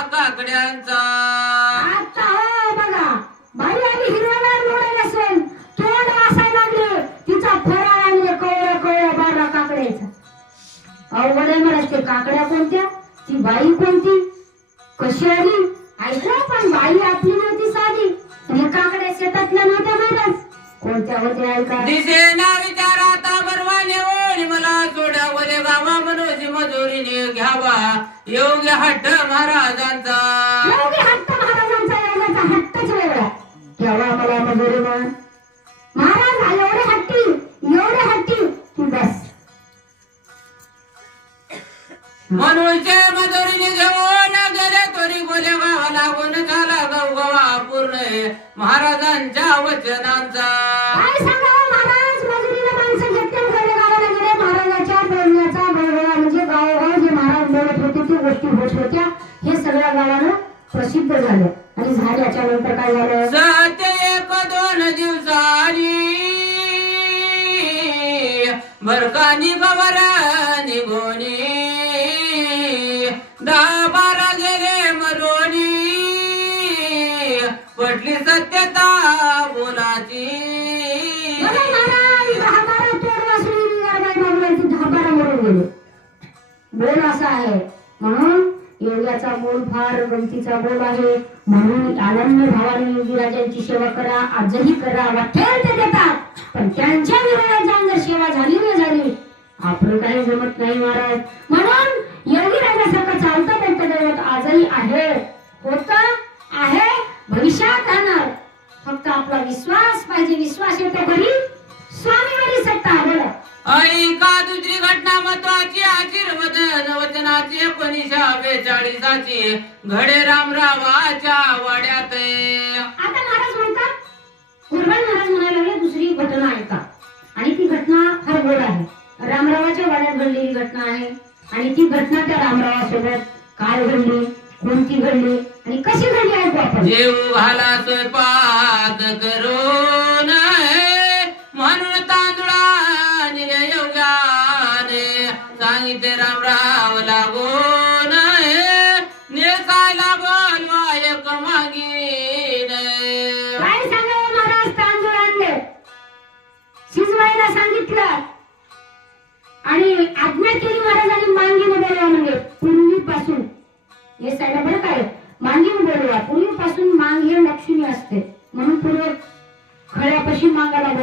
काकड्यांचा आता हो बघा. बाई आली हिरवणार मोडे नसेल. तोंड वासायला लागले. तिचा फराळ आणले कवळ कवळ बारा काकड्याचा. अवघड आहे मला ते काकड्या कोणत्या? ती बाई कोणती? कशी आली? ऐकलं पण बाई आपली नव्हती साधी. आणि काकड्या शेतातल्या नव्हत्या महाराज कोणत्या होत्या ऐका. दिसे ना विचाराता बरवाने ओळी मला. योग्य हट्ट महाराजांचा. योगी हट्ट महाराजांचा हट्टच वेगळा मजुरी म्हण महाराज एवढे हट्टी एवढे हट्टी. की बस. मनोजचे मजुरीने घेऊन गेले तोरी बोले गावा लागून झाला गवगवा पूर्ण महाराजांच्या वचनांचा. काय ते गोष्टी होत होत्या हे सगळ्या गावानं प्रसिद्ध झालं. आणि झाल्याच्यानंतर काय झालं? एक दोन दिवसांनी. बरकानी निघोनी. दहा बारा गेले मरोनी. पटली सत्यता बोलाची बोल असा आहे. म्हणून योगाचा बोल फार गमतीचा बोल आहे. म्हणून आनंद भावाने योगीराजांची सेवा करा आजही करा वाटेल ते देतात. पण त्यांच्या विरोधात जर सेवा झाली नाही झाली आपण काही जमत नाही महाराज. म्हणून योगीराजासारखं चालतं त्यांचं दैवत आजही आहे होत आहे भविष्यात राहणार. फक्त आपला विश्वास पाहिजे विश्वास येतो घरी. स्वामीवरी सत्ता बोला ऐका दुसरी बेचाळीसाची घडे रामरावाच्या वाड्यात आता महाराज म्हणतात. कुर्बान महाराज म्हणायला लागले दुसरी घटना ऐका. आणि ती घटना फार गोड आहे. रामरावाच्या वाड्यात घडलेली घटना आहे. आणि ती घटना त्या रामरावासोबत काय घडली कोणती घडली आणि कशी घडली ऐकू आपण जेव घाला स्वयंपाक. हे सायला बरं